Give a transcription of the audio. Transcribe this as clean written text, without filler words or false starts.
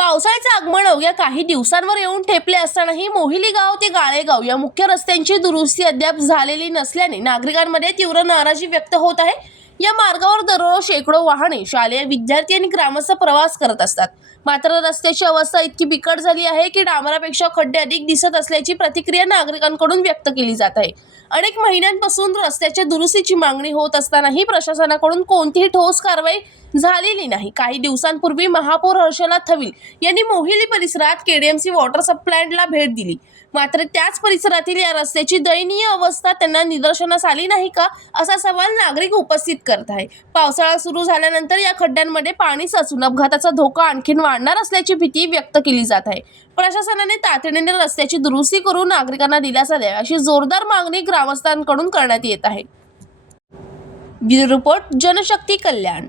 पावसाळ्याचे आगमन अवघ्या काही दिवसांवर येऊन ठेपले असतानाही मोहिली गाव ते गाळेगाव या मुख्य रस्त्यांची दुरुस्ती अद्याप झालेली नसल्याने नागरिकांमध्ये तीव्र नाराजी व्यक्त होत आहे। या मार्गावर दररोज शेकडो वाहने, शालेय विद्यार्थी आणि ग्रामस्थ प्रवास करत असतात। मात्र रस्त्याची अवस्था इतकी बिकट झाली आहे की डांबरापेक्षा खड्डे अधिक दिसत असल्याची प्रतिक्रिया नागरिकांकडून व्यक्त केली जात आहे। अनेक महिन्यांपासून रस्त्याच्या दुरुस्तीची मागणी होत असतानाही प्रशासनाकडून कोणतीही ठोस कारवाई झालेली नाही। काही दिवसांपूर्वी महापौर हर्षला थविल यांनी मोहिली परिसरात केडीएमसी वॉटर सप्लायला भेट दिली। मात्र त्याच परिसरातील या रस्त्याची दयनीय अवस्था त्यांना निदर्शनास आली नाही का, असा सवाल नागरिक उपस्थित करत आहे। पावसाळा सुरू झाल्यानंतर या खड्ड्यांमध्ये पाणी साचून अपघाताचा धोका आणखीन वाढणार असल्याची भीती व्यक्त केली जात आहे। प्रशासनाने तातडीने रस्त्याची दुरुस्ती करून नागरिकांना दिलासा द्यावा अशी जोरदार मागणी ग्रामस्थांकडून करण्यात येत आहे। ब्युरो रिपोर्ट, जनशक्ती कल्याण।